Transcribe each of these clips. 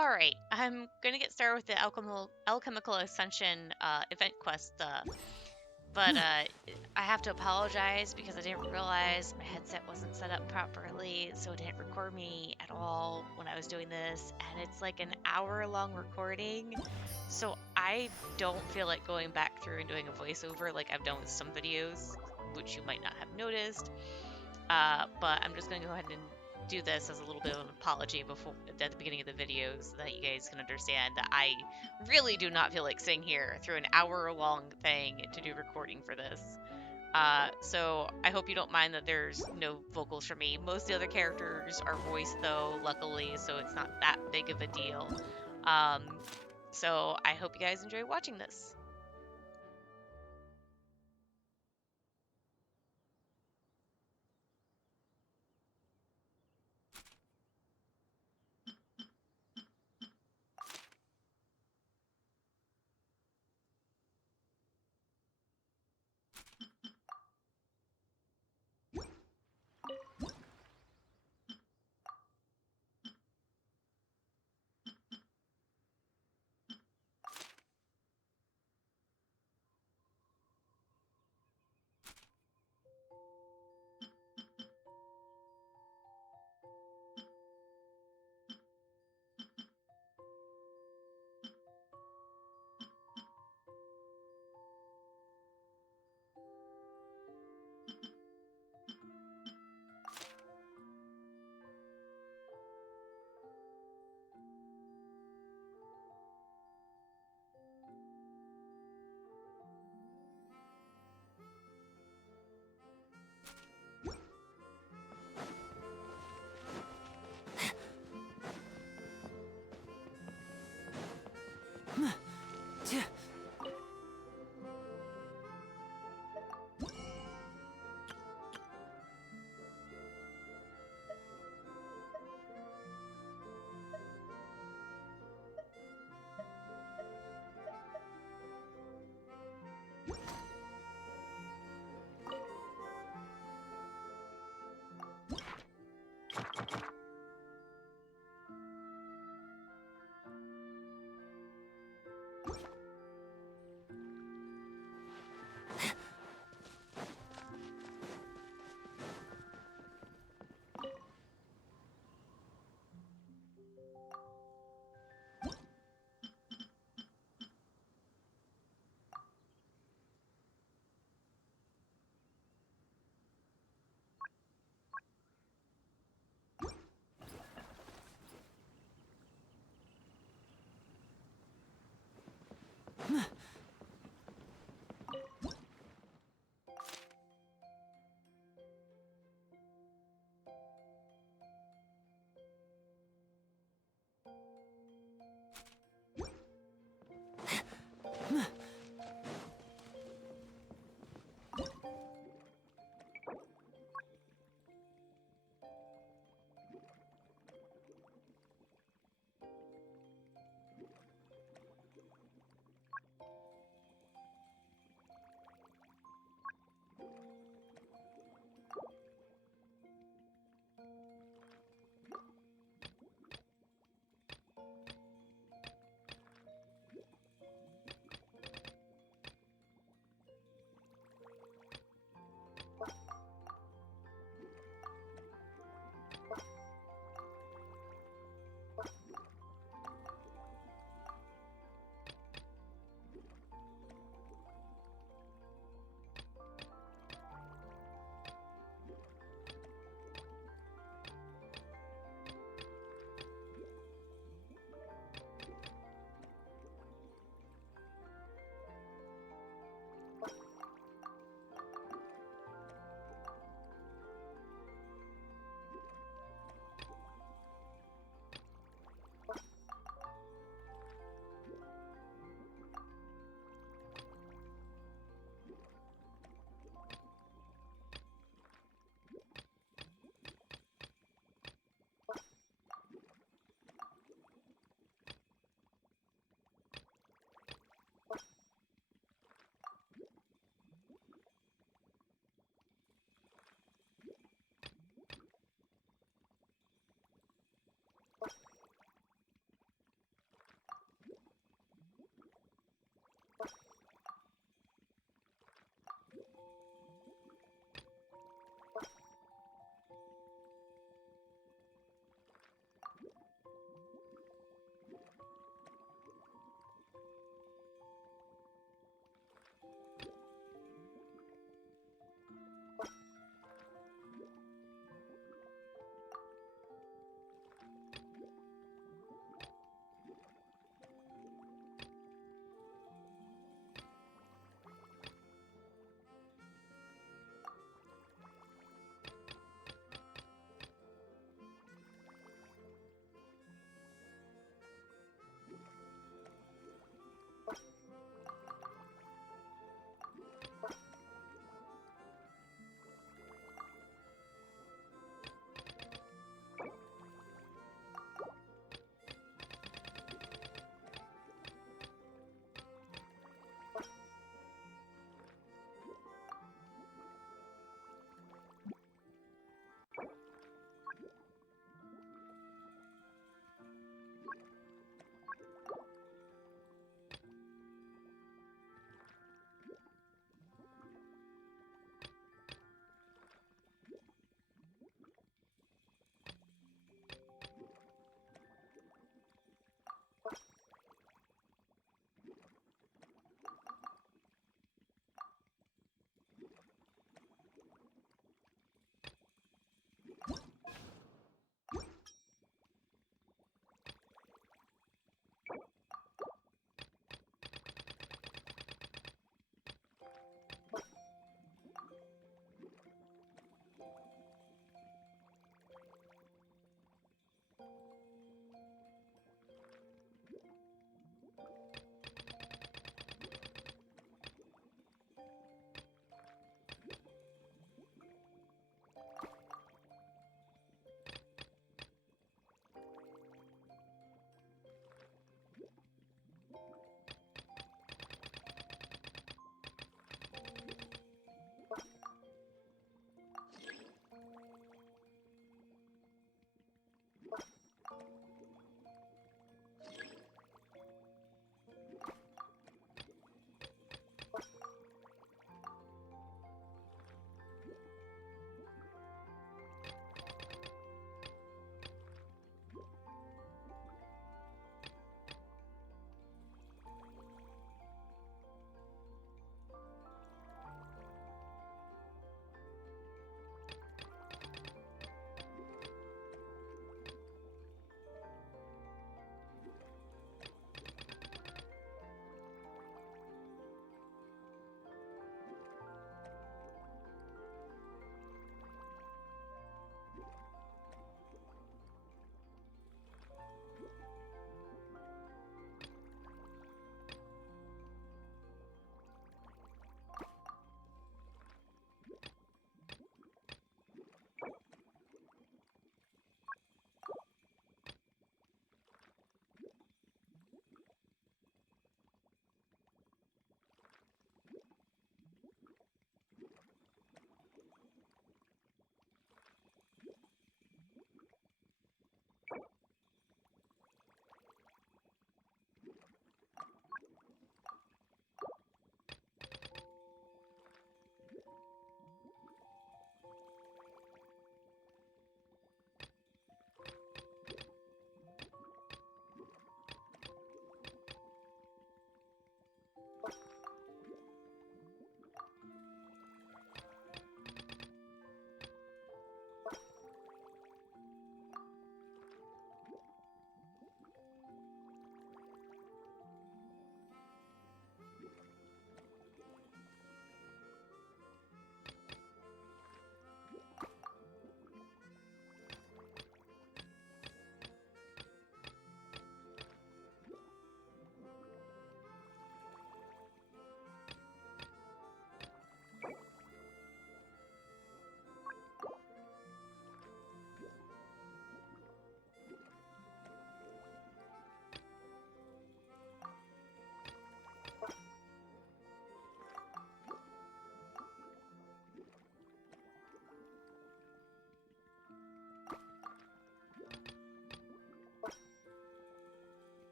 Alright, I'm gonna get started with the Alchemical Ascension event quest, but I have to apologize because I didn't realize my headset wasn't set up properly, so it didn't record me at all when I was doing this, and it's like an hour-long recording, so I don't feel like going back through and doing a voiceover like I've done with some videos, which you might not have noticed. But I'm just going to go ahead and do this as a little bit of an apology before at the beginning of the video so that you guys can understand that I really do not feel like sitting here through an hour-long thing to do recording for this. So I hope you don't mind that there's no vocals from me. Most of the other characters are voiced though, luckily, so it's not that big of a deal. Um, so I hope you guys enjoy watching this.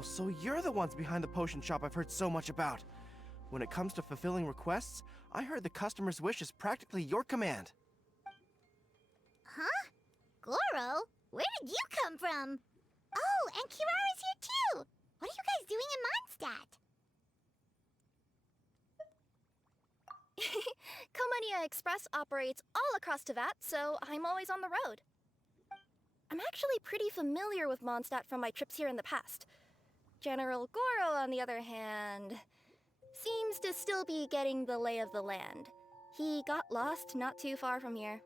Oh, so you're the ones behind the potion shop I've heard so much about. When it comes to fulfilling requests, I heard the customer's wish is practically your command. Huh? Goro? Where did you come from? Oh, and Kirara's here too! What are you guys doing in Mondstadt? Komonia Express operates all across Teyvat, so I'm always on the road. I'm actually pretty familiar with Mondstadt from my trips here in the past. General Goro, on the other hand, seems to still be getting the lay of the land. He got lost not too far from here.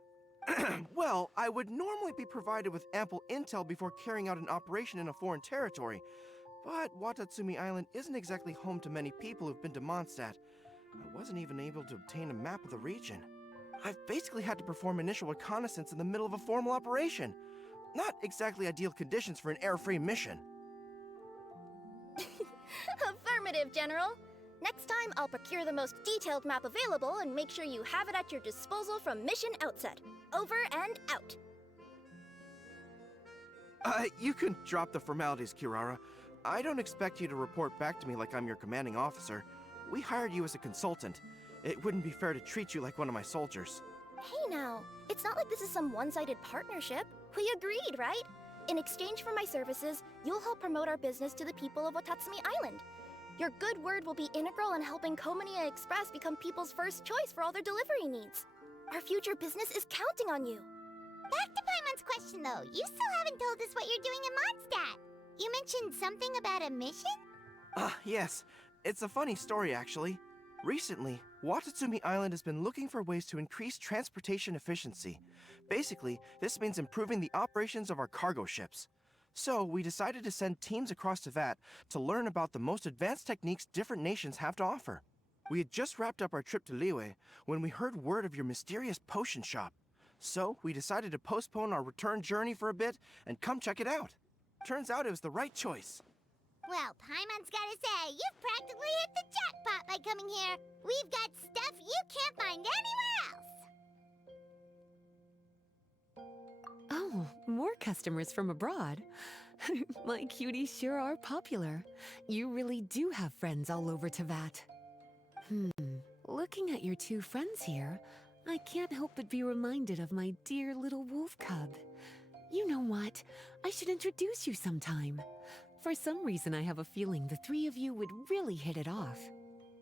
Well, I would normally be provided with ample intel before carrying out an operation in a foreign territory, but Watatsumi Island isn't exactly home to many people who've been to Mondstadt. I wasn't even able to obtain a map of the region. I've basically had to perform initial reconnaissance in the middle of a formal operation. Not exactly ideal conditions for an air-free mission. Affirmative, General. Next time, I'll procure the most detailed map available and make sure you have it at your disposal from mission outset. Over and out. You can drop the formalities, Kirara. I don't expect you to report back to me like I'm your commanding officer. We hired you as a consultant. It wouldn't be fair to treat you like one of my soldiers. Hey now, it's not like this is some one-sided partnership. We agreed, right? In exchange for my services, you'll help promote our business to the people of Watatsumi Island. Your good word will be integral in helping Komonia Express become people's first choice for all their delivery needs. Our future business is counting on you. Back to Paimon's question though, you still haven't told us what you're doing in Mondstadt. You mentioned something about a mission? Yes. It's a funny story, actually. Recently, Watatsumi Island has been looking for ways to increase transportation efficiency. Basically, this means improving the operations of our cargo ships. So, we decided to send teams across Teyvat to learn about the most advanced techniques different nations have to offer. We had just wrapped up our trip to Liyue when we heard word of your mysterious potion shop. So, we decided to postpone our return journey for a bit and come check it out. Turns out it was the right choice. Well, Paimon's gotta say, you've practically hit the jackpot by coming here. We've got stuff you can't find anywhere else. Oh, more customers from abroad. My cuties sure are popular. You really do have friends all over Teyvat. Looking at your two friends here, I can't help but be reminded of my dear little wolf cub. You know what? I should introduce you sometime. For some reason, I have a feeling the three of you would really hit it off.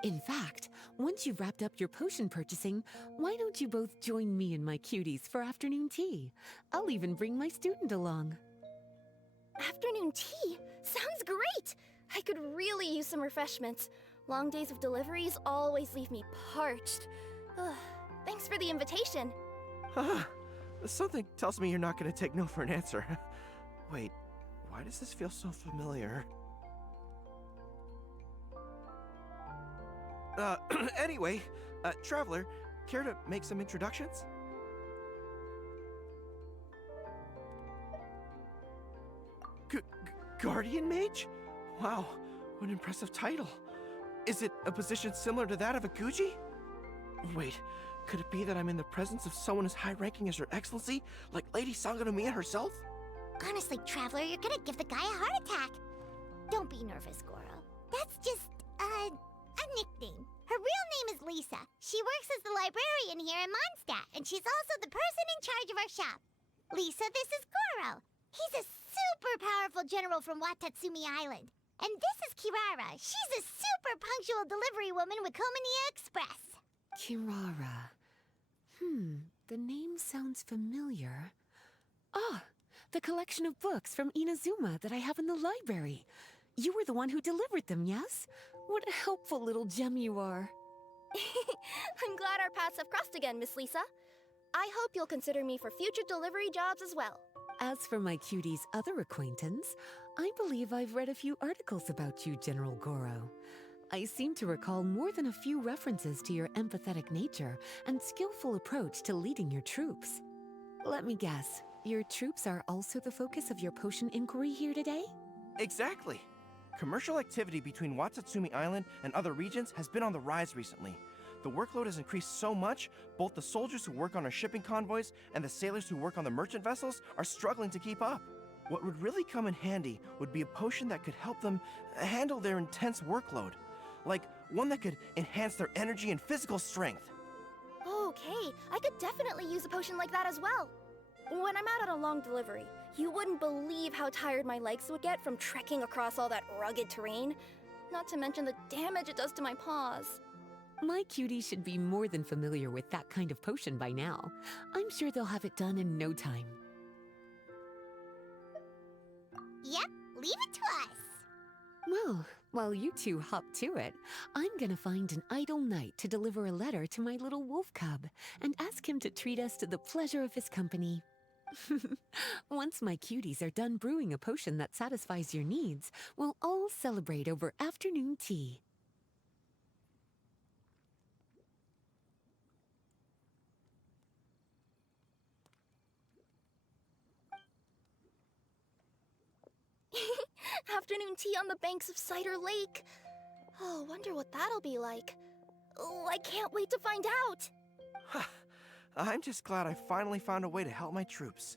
In fact, once you've wrapped up your potion purchasing, why don't you both join me and my cuties for afternoon tea? I'll even bring my student along. Afternoon tea? Sounds great! I could really use some refreshments. Long days of deliveries always leave me parched. Ugh, thanks for the invitation. Something tells me you're not going to take no for an answer. Wait, why does this feel so familiar? Anyway, Traveler, care to make some introductions? Guardian Mage? Wow, what an impressive title. Is it a position similar to that of a Guji? Wait, could it be that I'm in the presence of someone as high-ranking as Her Excellency, like Lady Sangonomiya herself? Honestly, Traveler, you're gonna give the guy a heart attack. Don't be nervous, Goro. That's just, a nickname. Her real name is Lisa. She works as the librarian here in Mondstadt, and she's also the person in charge of our shop. Lisa, this is Goro. He's a super powerful general from Watatsumi Island. And this is Kirara. She's a super punctual delivery woman with Komonia Express. Kirara. The name sounds familiar. Ah, the collection of books from Inazuma that I have in the library. You were the one who delivered them, yes? What a helpful little gem you are. I'm glad our paths have crossed again, Miss Lisa. I hope you'll consider me for future delivery jobs as well. As for my cutie's other acquaintance, I believe I've read a few articles about you, General Goro. I seem to recall more than a few references to your empathetic nature and skillful approach to leading your troops. Let me guess, your troops are also the focus of your potion inquiry here today? Exactly. Commercial activity between Watatsumi Island and other regions has been on the rise recently. The workload has increased so much, both the soldiers who work on our shipping convoys and the sailors who work on the merchant vessels are struggling to keep up. What would really come in handy would be a potion that could help them handle their intense workload. Like one that could enhance their energy and physical strength. Okay, I could definitely use a potion like that as well. When I'm out on a long delivery, you wouldn't believe how tired my legs would get from trekking across all that rugged terrain. Not to mention the damage it does to my paws. My cutie should be more than familiar with that kind of potion by now. I'm sure they'll have it done in no time. Yep, leave it to us. Well, while you two hop to it, I'm gonna find an idle knight to deliver a letter to my little wolf cub and ask him to treat us to the pleasure of his company. Once my cuties are done brewing a potion that satisfies your needs, we'll all celebrate over afternoon tea. Afternoon tea on the banks of Cider Lake. Oh, wonder what that'll be like. Oh, I can't wait to find out. I'm just glad I finally found a way to help my troops.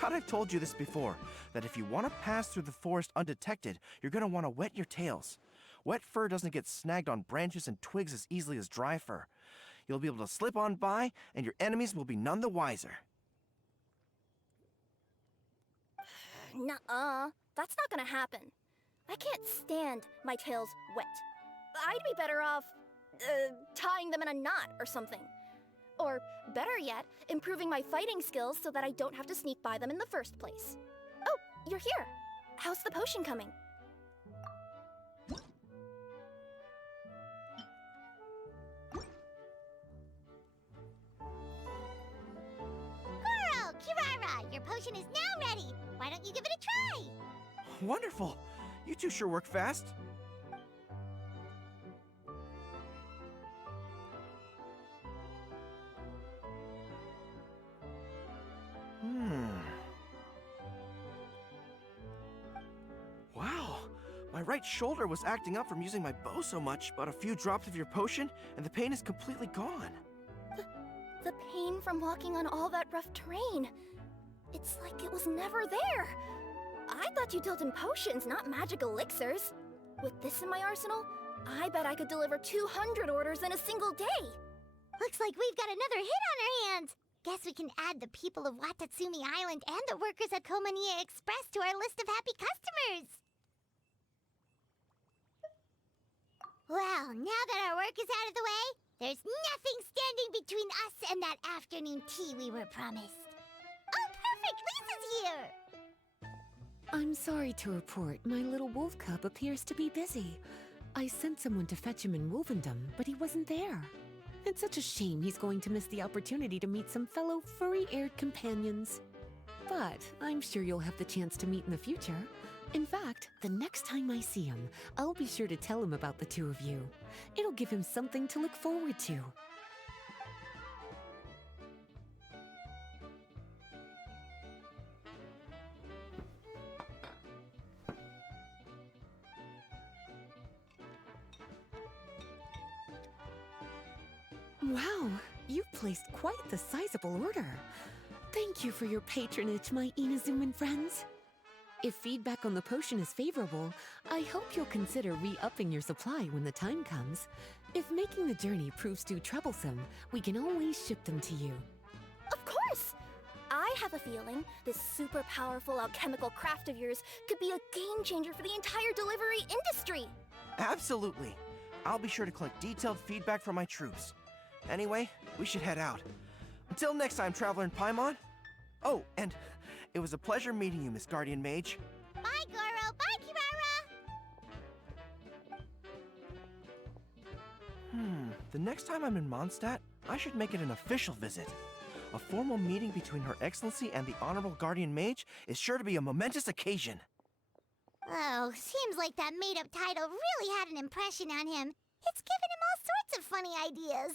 thought I've told you this before, that if you want to pass through the forest undetected, you're going to want to wet your tails. Wet fur doesn't get snagged on branches and twigs as easily as dry fur. You'll be able to slip on by, and your enemies will be none the wiser. Nuh-uh. That's not gonna happen. I can't stand my tails wet. I'd be better off, tying them in a knot or something. Or, better yet, improving my fighting skills so that I don't have to sneak by them in the first place. Oh, you're here. How's the potion coming? Goro, Kirara, your potion is now ready. Why don't you give it a try? Wonderful! You two sure work fast. Wow, my right shoulder was acting up from using my bow so much, but a few drops of your potion, and the pain is completely gone. The pain from walking on all that rough terrain. It's like it was never there. I thought you dealt in potions, not magic elixirs. With this in my arsenal, I bet I could deliver 200 orders in a single day. Looks like we've got another hit on our hands. Guess we can add the people of Watatsumi Island and the workers at Komaniya Express to our list of happy customers. Well, now that our work is out of the way, there's nothing standing between us and that afternoon tea we were promised. Oh, perfect! Lisa's here! I'm sorry to report, my little wolf cub appears to be busy. I sent someone to fetch him in Wolvendom, but he wasn't there. It's such a shame he's going to miss the opportunity to meet some fellow furry-aired companions. But I'm sure you'll have the chance to meet in the future. In fact, the next time I see him, I'll be sure to tell him about the two of you. It'll give him something to look forward to. Wow, you've placed quite the sizable order. Thank you for your patronage, my Inazuman friends. If feedback on the potion is favorable, I hope you'll consider re-upping your supply when the time comes. If making the journey proves too troublesome, we can always ship them to you. Of course! I have a feeling this super powerful alchemical craft of yours could be a game changer for the entire delivery industry. Absolutely. I'll be sure to collect detailed feedback from my troops. Anyway, we should head out. Until next time, Traveler in Paimon. Oh, and it was a pleasure meeting you, Miss Guardian Mage. Bye, Goro! Bye, Kirara! The next time I'm in Mondstadt, I should make it an official visit. A formal meeting between Her Excellency and the Honorable Guardian Mage is sure to be a momentous occasion. Oh, seems like that made-up title really had an impression on him. It's given him all sorts of funny ideas.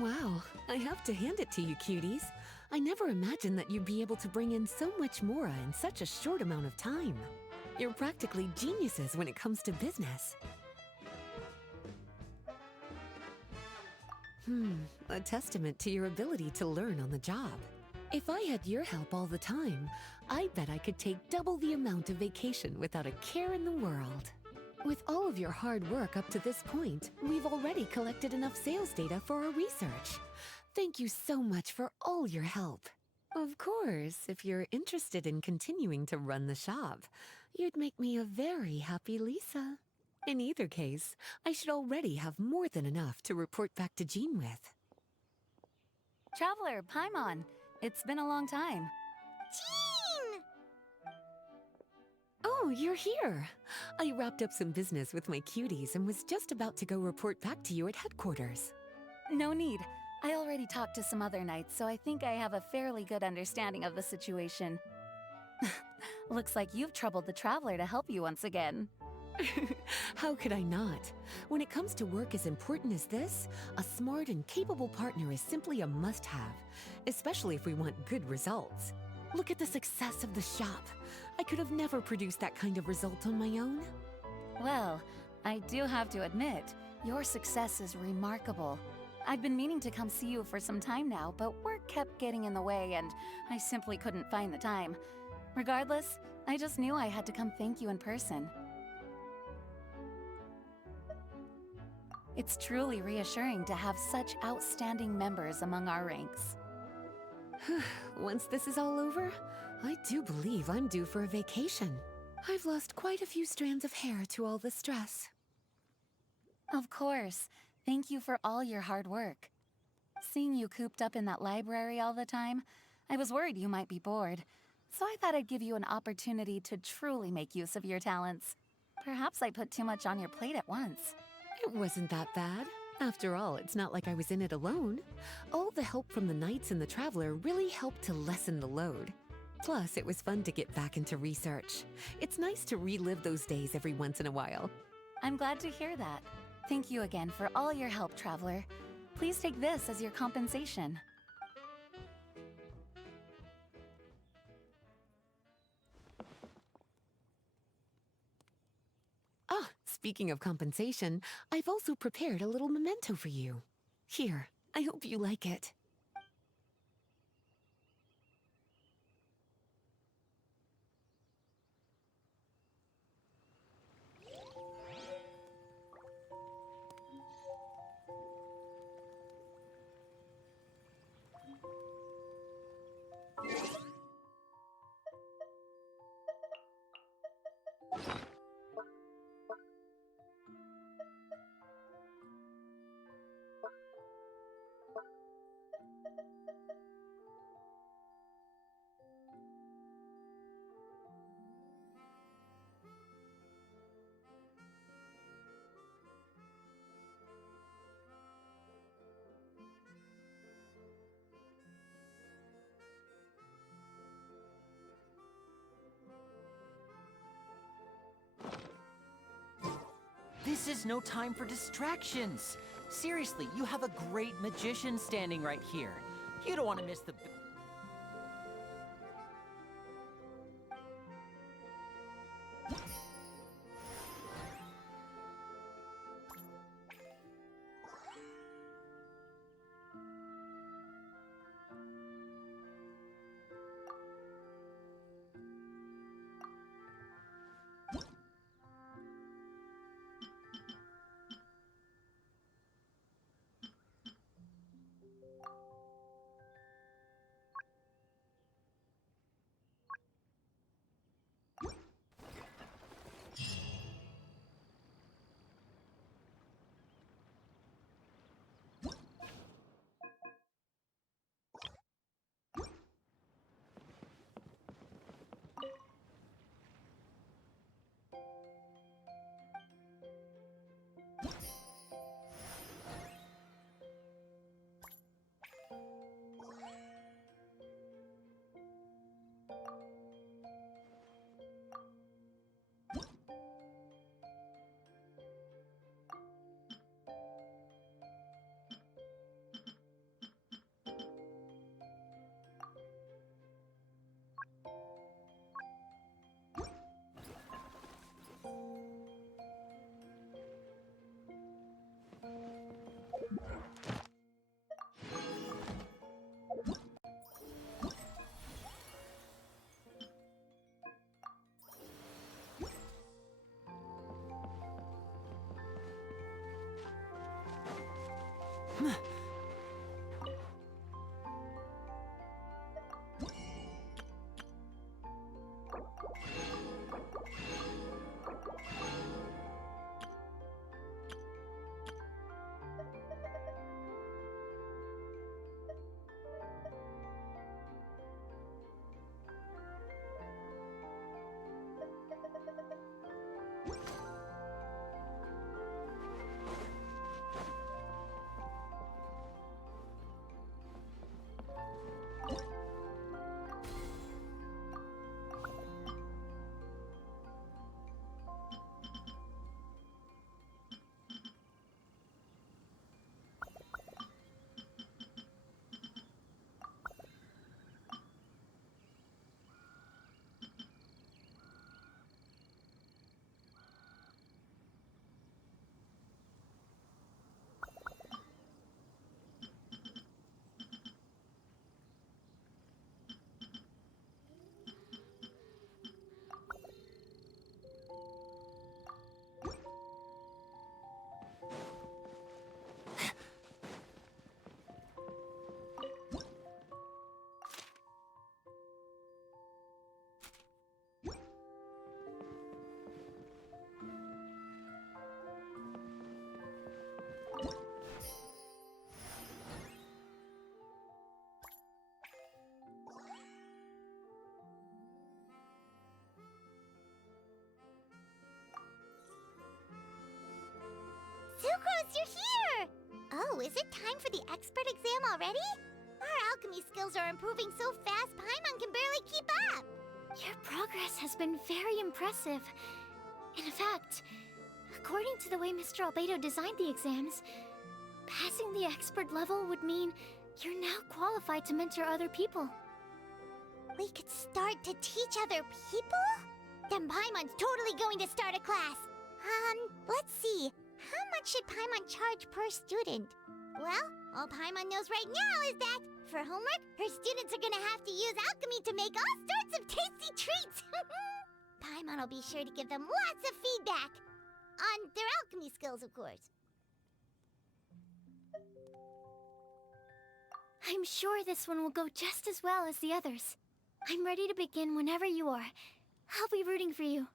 Wow, I have to hand it to you, cuties. I never imagined that you'd be able to bring in so much mora in such a short amount of time. You're practically geniuses when it comes to business. A testament to your ability to learn on the job. If I had your help all the time, I bet I could take double the amount of vacation without a care in the world. With all of your hard work up to this point, we've already collected enough sales data for our research. Thank you so much for all your help. Of course, if you're interested in continuing to run the shop, you'd make me a very happy Lisa. In either case, I should already have more than enough to report back to Jean with. Traveler, Paimon, it's been a long time. Jean! Oh, you're here. I wrapped up some business with my cuties and was just about to go report back to you at headquarters. No need. I already talked to some other knights, so I think I have a fairly good understanding of the situation. Looks like you've troubled the Traveler to help you once again. How could I not? When it comes to work as important as this, a smart and capable partner is simply a must-have, especially if we want good results. Look at the success of the shop. I could have never produced that kind of result on my own. Well, I do have to admit, your success is remarkable. I've been meaning to come see you for some time now, but work kept getting in the way and I simply couldn't find the time. Regardless, I just knew I had to come thank you in person. It's truly reassuring to have such outstanding members among our ranks. Once this is all over, I do believe I'm due for a vacation. I've lost quite a few strands of hair to all the stress. Of course. Thank you for all your hard work. Seeing you cooped up in that library all the time, I was worried you might be bored. So I thought I'd give you an opportunity to truly make use of your talents. Perhaps I put too much on your plate at once. It wasn't that bad. After all, it's not like I was in it alone. All the help from the Knights and the Traveler really helped to lessen the load. Plus, it was fun to get back into research. It's nice to relive those days every once in a while. I'm glad to hear that. Thank you again for all your help, Traveler. Please take this as your compensation. Ah, speaking of compensation, I've also prepared a little memento for you. Here, I hope you like it. This is no time for distractions. Seriously, you have a great magician standing right here. You don't want to miss the... time for the expert exam already? Our alchemy skills are improving so fast, Paimon can barely keep up. Your progress has been very impressive. In fact, according to the way Mr. Albedo designed the exams, passing the expert level would mean you're now qualified to mentor other people. We could start to teach other people? Then Paimon's totally going to start a class. Let's see. How much should Paimon charge per student? Well, all Paimon knows right now is that, for homework, her students are gonna have to use alchemy to make all sorts of tasty treats! Paimon will be sure to give them lots of feedback. On their alchemy skills, of course. I'm sure this one will go just as well as the others. I'm ready to begin whenever you are. I'll be rooting for you.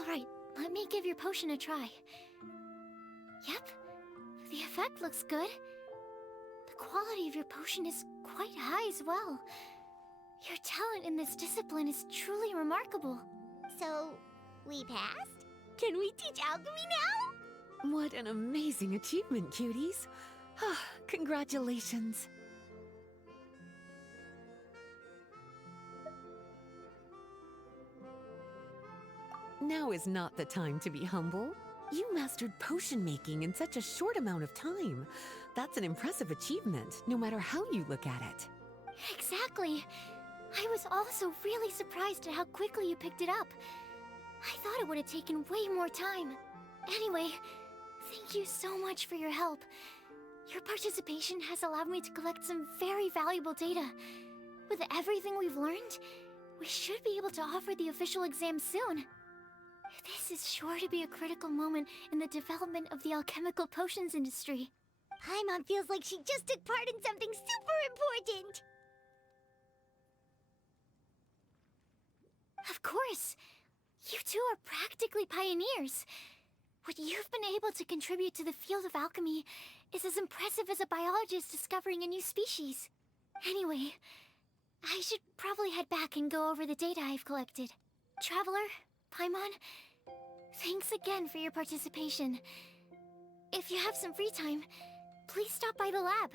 Alright, let me give your potion a try. Yep, the effect looks good. The quality of your potion is quite high as well. Your talent in this discipline is truly remarkable. So, we passed? Can we teach alchemy now? What an amazing achievement, cuties. Congratulations. Now is not the time to be humble. You mastered potion making in such a short amount of time. That's an impressive achievement, no matter how you look at it. Exactly. I was also really surprised at how quickly you picked it up. I thought it would have taken way more time. Anyway, thank you so much for your help. Your participation has allowed me to collect some very valuable data. With everything we've learned, we should be able to offer the official exam soon. This is sure to be a critical moment in the development of the alchemical potions industry. Paimon feels like she just took part in something super important! Of course! You two are practically pioneers. What you've been able to contribute to the field of alchemy is as impressive as a biologist discovering a new species. Anyway, I should probably head back and go over the data I've collected. Traveler, Paimon, thanks again for your participation. If you have some free time, please stop by the lab.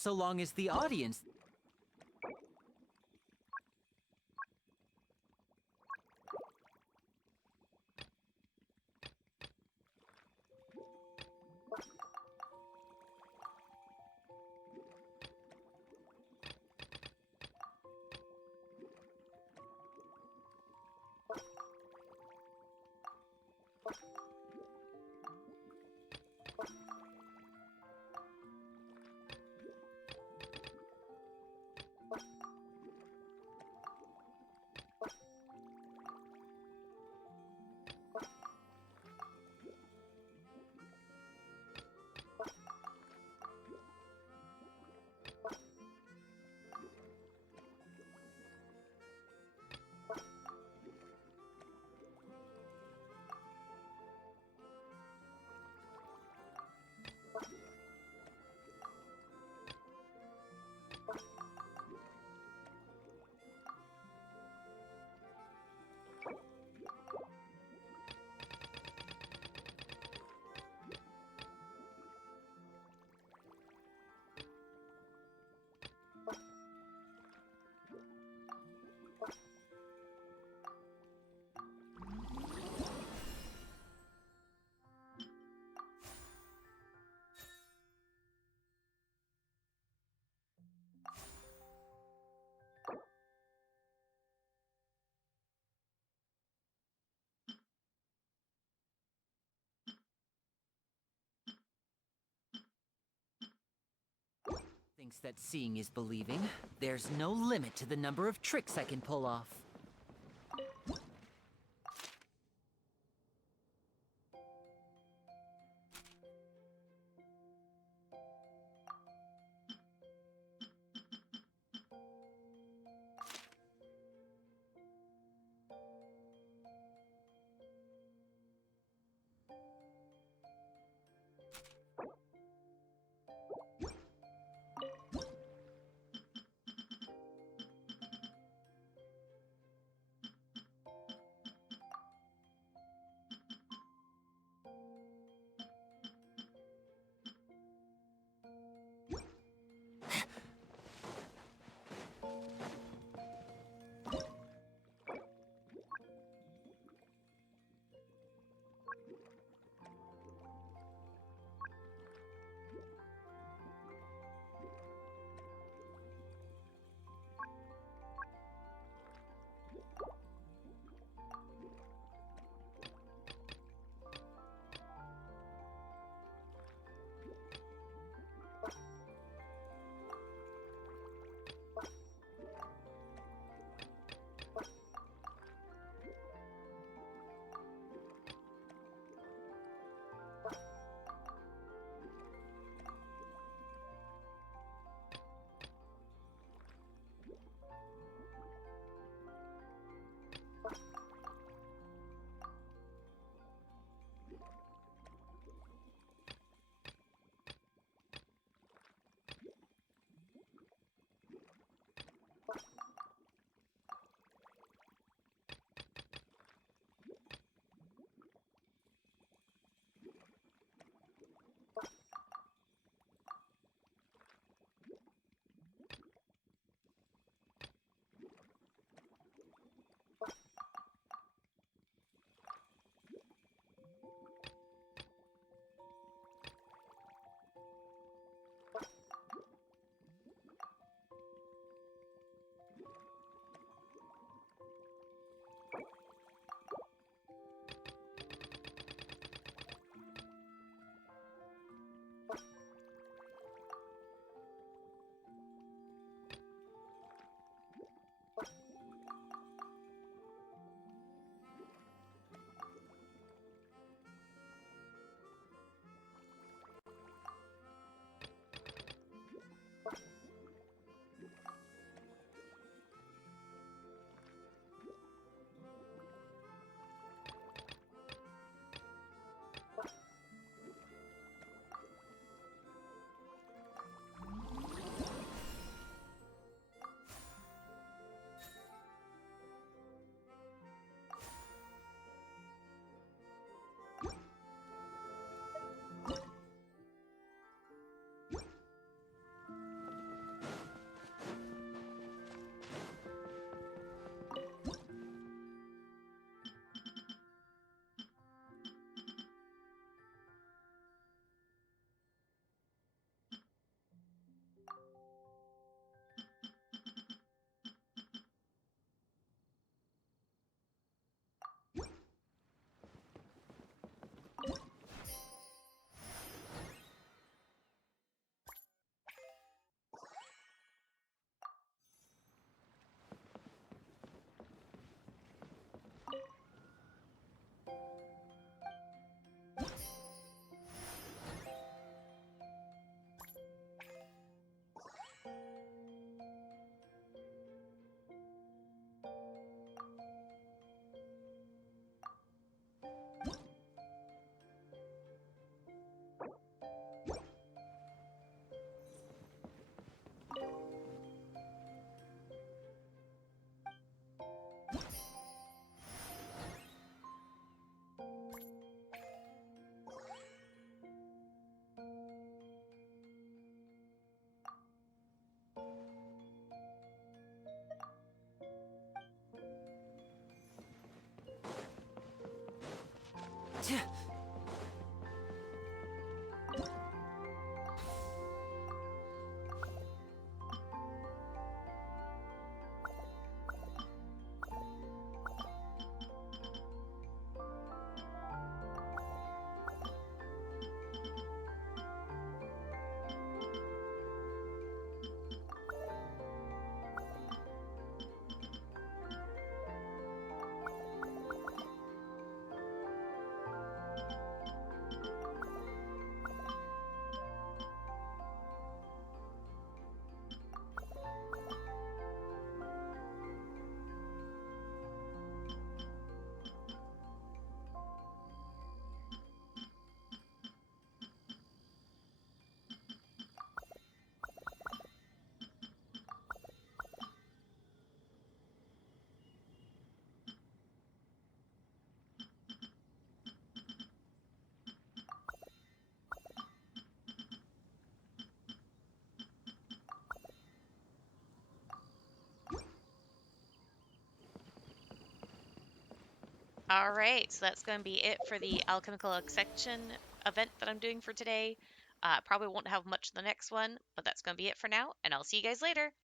so long as the audience... Thinks that seeing is believing. There's no limit to the number of tricks I can pull off. All right, so that's going to be it for the Alchemical Ascension event that I'm doing for today. Probably won't have much in the next one, but that's going to be it for now, and I'll see you guys later.